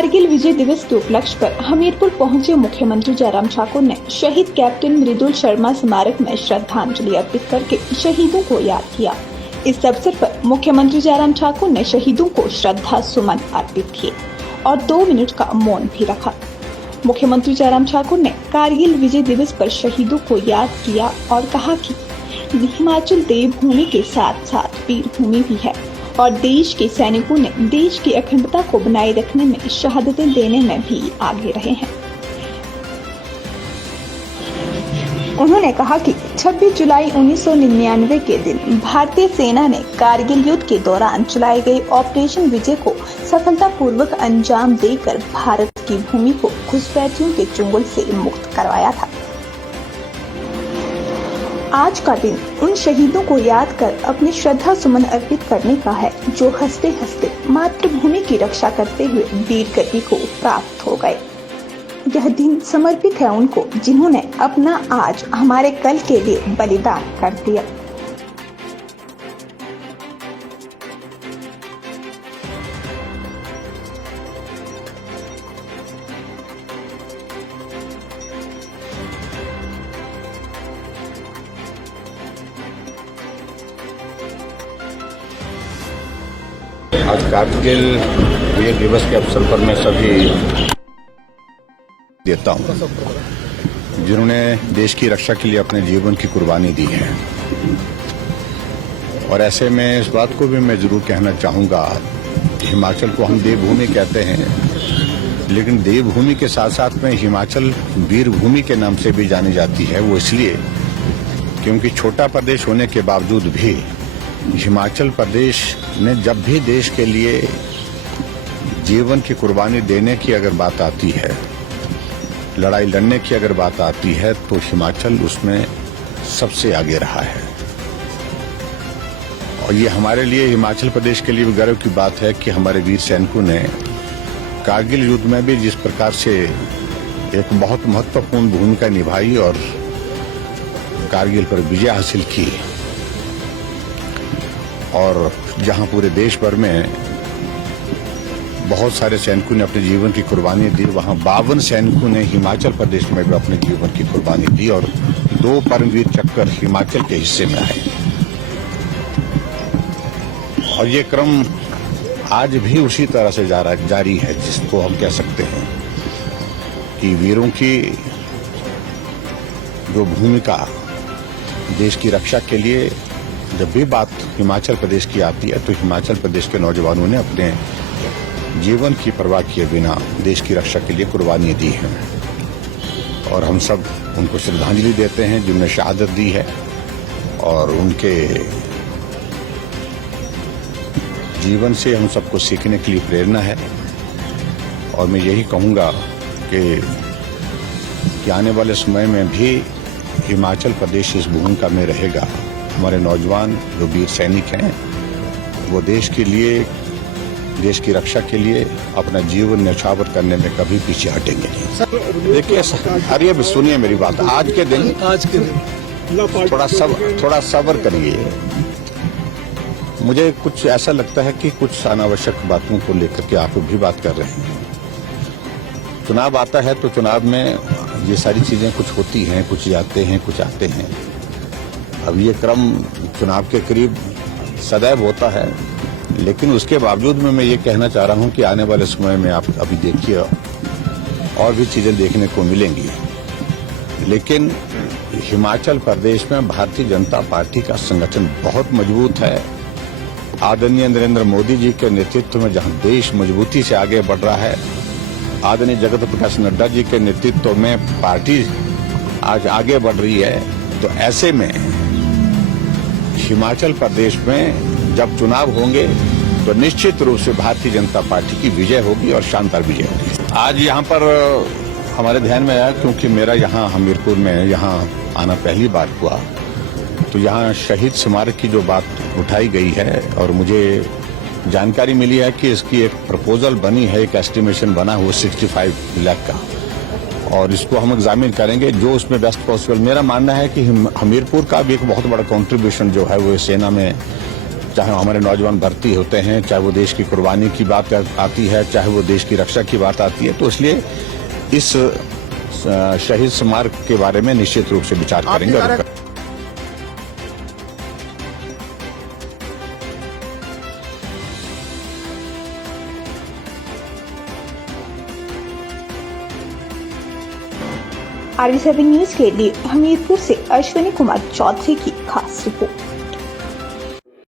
कारगिल विजय दिवस के उपलक्ष्य पर हमीरपुर पहुंचे मुख्यमंत्री जयराम ठाकुर ने शहीद कैप्टन मृदुल शर्मा स्मारक में श्रद्धांजलि अर्पित करके शहीदों को याद किया। इस अवसर पर मुख्यमंत्री जयराम ठाकुर ने शहीदों को श्रद्धा सुमन अर्पित किए और 2 मिनट का मौन भी रखा। मुख्यमंत्री जयराम ठाकुर ने कारगिल विजय दिवस पर शहीदों को याद किया और कहा कि हिमाचल देवभूमि के साथ साथ वीर भूमि भी है और देश के सैनिकों ने देश की अखंडता को बनाए रखने में शहादतें देने में भी आगे रहे हैं। उन्होंने कहा कि 26 जुलाई 1999 के दिन भारतीय सेना ने कारगिल युद्ध के दौरान चलाए गए ऑपरेशन विजय को सफलतापूर्वक अंजाम देकर भारत की भूमि को घुसपैठियों के चुंगल से मुक्त करवाया था। आज का दिन उन शहीदों को याद कर अपनी श्रद्धा सुमन अर्पित करने का है जो हंसते हंसते मातृभूमि की रक्षा करते हुए वीर गति को प्राप्त हो गए। यह दिन समर्पित है उनको जिन्होंने अपना आज हमारे कल के लिए बलिदान कर दिया। आज कारगिल विजय दिवस के अवसर पर मैं सभी देता हूं जिन्होंने देश की रक्षा के लिए अपने जीवन की कुर्बानी दी है। और ऐसे में इस बात को भी मैं जरूर कहना चाहूंगा, हिमाचल को हम देवभूमि कहते हैं, लेकिन देवभूमि के साथ साथ में हिमाचल वीर भूमि के नाम से भी जानी जाती है। वो इसलिए क्योंकि छोटा प्रदेश होने के बावजूद भी हिमाचल प्रदेश ने जब भी देश के लिए जीवन की कुर्बानी देने की अगर बात आती है, लड़ाई लड़ने की अगर बात आती है, तो हिमाचल उसमें सबसे आगे रहा है। और ये हमारे लिए, हिमाचल प्रदेश के लिए भी गर्व की बात है कि हमारे वीर सैनिकों ने कारगिल युद्ध में भी जिस प्रकार से एक बहुत महत्वपूर्ण भूमिका निभाई और कारगिल पर विजय हासिल की, और जहां पूरे देश भर में बहुत सारे सैनिकों ने अपने जीवन की कुर्बानी दी, वहां 52 सैनिकों ने हिमाचल प्रदेश में भी अपने जीवन की कुर्बानी दी और 2 परमवीर चक्र हिमाचल के हिस्से में आए। और ये क्रम आज भी उसी तरह से जारी है, जिसको हम कह सकते हैं कि वीरों की जो भूमिका देश की रक्षा के लिए जब भी बात हिमाचल प्रदेश की आती है, तो हिमाचल प्रदेश के नौजवानों ने अपने जीवन की परवाह किए बिना देश की रक्षा के लिए कुर्बानी दी है। और हम सब उनको श्रद्धांजलि देते हैं जिन्होंने शहादत दी है, और उनके जीवन से हम सबको सीखने के लिए प्रेरणा है। और मैं यही कहूंगा कि आने वाले समय में भी हिमाचल प्रदेश इस भूमिका में रहेगा। हमारे नौजवान जो वीर सैनिक हैं, वो देश के लिए, देश की रक्षा के लिए अपना जीवन न्यौछावर करने में कभी पीछे हटेंगे नहीं। देखिए, अरे सुनिए मेरी बात, आज के दिन थोड़ा सब्र करिए। मुझे कुछ ऐसा लगता है कि कुछ अनावश्यक बातों को लेकर के आप भी बात कर रहे हैं। चुनाव आता है तो चुनाव में ये सारी चीजें कुछ होती हैं, कुछ जाते हैं, कुछ आते हैं। अब ये क्रम चुनाव के करीब सदैव होता है, लेकिन उसके बावजूद में मैं ये कहना चाह रहा हूं कि आने वाले समय में आप अभी देखिए और भी चीजें देखने को मिलेंगी। लेकिन हिमाचल प्रदेश में भारतीय जनता पार्टी का संगठन बहुत मजबूत है। आदरणीय नरेंद्र मोदी जी के नेतृत्व में जहां देश मजबूती से आगे बढ़ रहा है, आदरणीय जगत प्रकाश नड्डा जी के नेतृत्व में पार्टी आज आगे बढ़ रही है, तो ऐसे में हिमाचल प्रदेश में जब चुनाव होंगे तो निश्चित रूप से भारतीय जनता पार्टी की विजय होगी और शानदार विजय होगी। आज यहाँ पर हमारे ध्यान में आया, क्योंकि मेरा यहाँ हमीरपुर में यहाँ आना पहली बार हुआ, तो यहाँ शहीद स्मारक की जो बात उठाई गई है और मुझे जानकारी मिली है कि इसकी एक प्रपोजल बनी है, एक एस्टिमेशन बना हुआ 65 लाख का, और इसको हम एग्जामिन करेंगे जो उसमें बेस्ट पॉसिबल। मेरा मानना है कि हमीरपुर का भी एक बहुत बड़ा कंट्रीब्यूशन जो है वो सेना में चाहे हमारे नौजवान भर्ती होते हैं, चाहे वो देश की कुर्बानी की बात आती है, चाहे वो देश की रक्षा की बात आती है, तो इसलिए इस शहीद स्मारक के बारे में निश्चित रूप से विचार करेंगे। RV7 न्यूज के लिए हमीरपुर से अश्विनी कुमार चौधरी की खास रिपोर्ट।